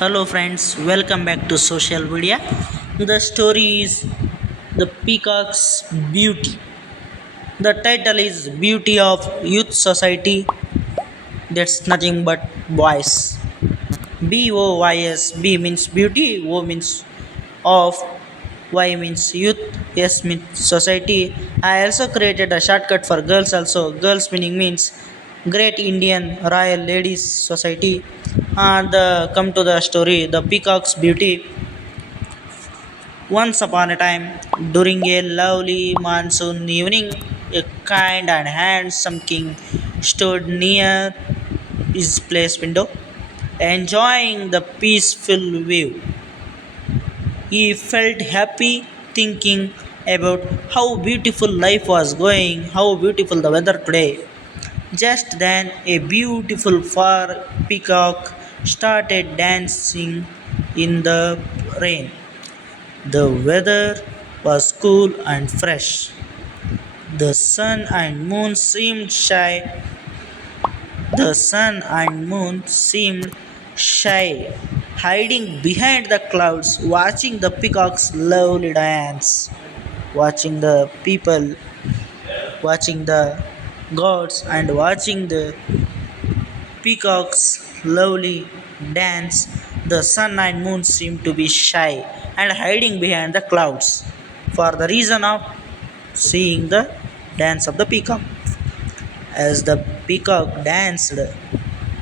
Hello friends, welcome back to social media. The story is The Peacock's Beauty. The title is Beauty of Youth Society. That's nothing but boys. BOYS. B means beauty, O means of, Y means youth, S means society. I also created a shortcut for girls also. Girls meaning means Great Indian Royal Ladies Society. And come to the story, The Peacock's Beauty. Once upon a time, during a lovely monsoon evening, a kind and handsome king stood near his place window, enjoying the peaceful view. He felt happy thinking about how beautiful life was going, how beautiful the weather today. Just then, a beautiful far peacock started dancing in the rain. The weather was cool and fresh. The sun and moon seemed shy. The sun and moon seemed shy, hiding behind the clouds, watching the peacock's lovely dance, watching the people, watching the gods, and watching the peacock's lovely dance. The sun and moon seemed to be shy and hiding behind the clouds for the reason of seeing the dance of the peacock. As the peacock danced,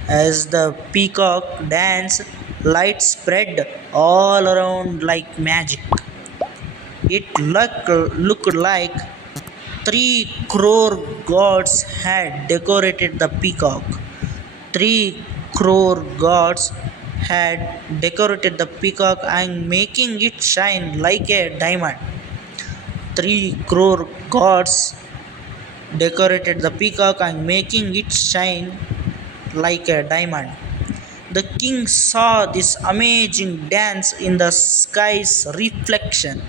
as the peacock danced, light spread all around like magic. It looked like 3 crore gods had decorated the peacock. 3 crore gods had decorated the peacock and making it shine like a diamond. 3 crore gods decorated the peacock and making it shine like a diamond. The king saw this amazing dance in the sky's reflection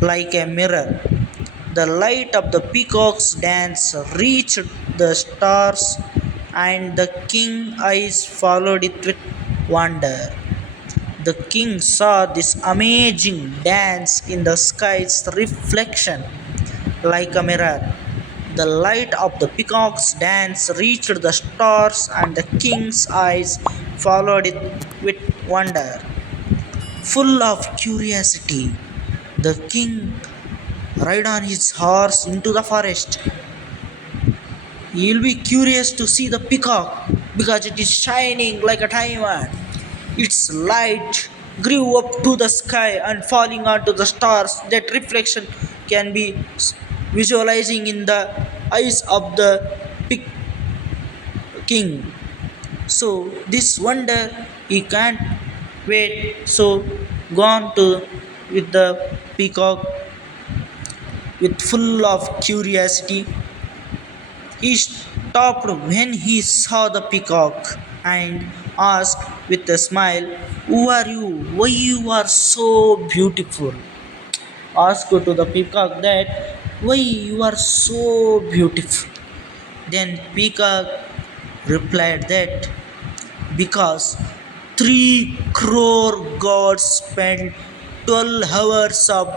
like a mirror. The light of the peacock's dance reached the stars, and the king's eyes followed it with wonder. The king saw this amazing dance in the sky's reflection like a mirror. The light of the peacock's dance reached the stars, and the king's eyes followed it with wonder. Full of curiosity, the king rode on his horse into the forest. You'll be curious to see the peacock because it is shining like a diamond. Its light grew up to the sky and falling onto the stars. That reflection can be visualizing in the eyes of the peak king. So this wonder he can't wait. So gone to with the peacock with full of curiosity. He stopped when he saw the peacock and asked with a smile, "Who are you? Why you are so beautiful?" Asked to the peacock that, "Why you are so beautiful?" Then peacock replied that, "Because 3 crore gods spend 12 hours of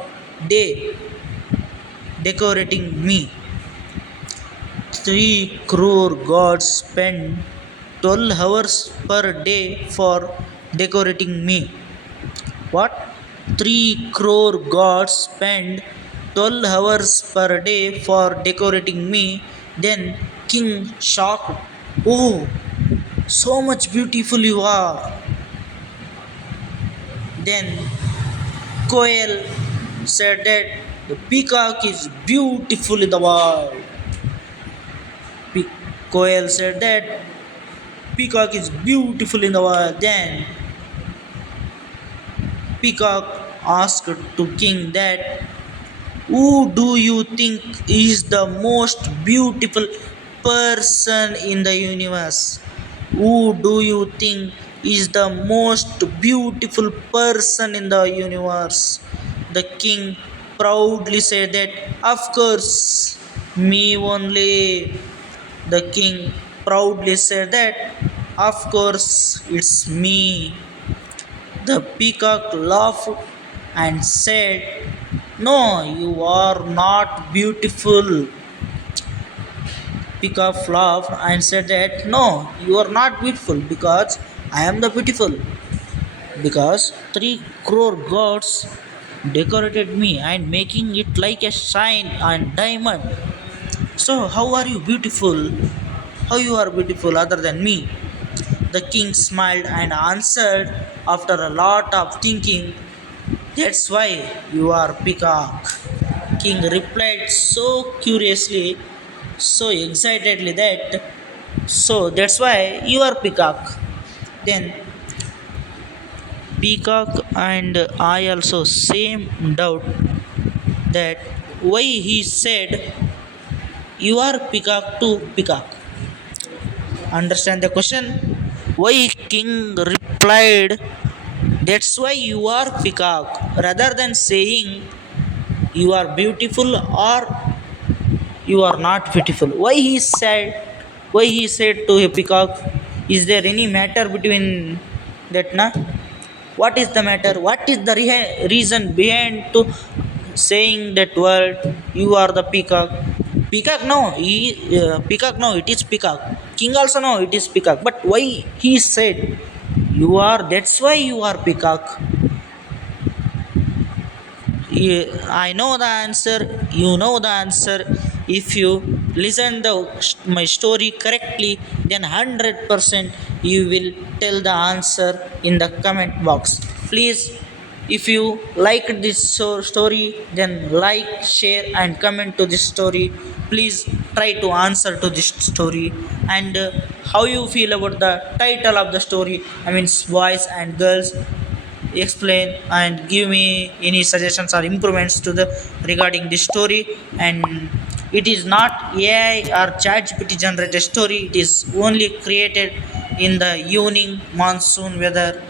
day decorating me. 3 crore gods spend 12 hours per day for decorating me." What? 3 crore gods spend 12 hours per day for decorating me. Then king shocked. Oh, so much beautiful you are. Then Coel said that the peacock is beautiful in the world. Coel said that peacock is beautiful in the world. Then peacock asked to king that, who do you think is the most beautiful person in the universe? Who do you think is the most beautiful person in the universe? The king proudly said that, of course, me only. The king proudly said that, of course, it's me. The peacock laughed and said, "No, you are not beautiful." Peacock laughed and said that, "No, you are not beautiful because I am the beautiful. Because 3 crore gods decorated me and making it like a shine and diamond. So how are you beautiful? How you are beautiful other than me?" The king smiled and answered after a lot of thinking, "That's why you are peacock." King replied so curiously, so excitedly that, "So that's why you are peacock." Then peacock and I also same doubt that why he said you are peacock to peacock. Understand the question? Why king replied that's why you are peacock rather than saying you are beautiful or you are not beautiful. Why he said to a peacock, is there any matter between that na? What is the matter? What is the reason behind to saying that word you are the peacock? Peacock no, peacock no, it is peacock. King also no, it is peacock. But why he said you are, that's why you are peacock? I know the answer. You know the answer. If you listen my story correctly, then 100% you will tell the answer in the comment box. Please, if you like this story, then like, share, and comment to this story. Please try to answer to this story. And how you feel about the title of the story? I mean, boys and girls, explain and give me any suggestions or improvements to the regarding this story. And it is not AI or ChatGPT generated story. It is only created in the evening monsoon weather.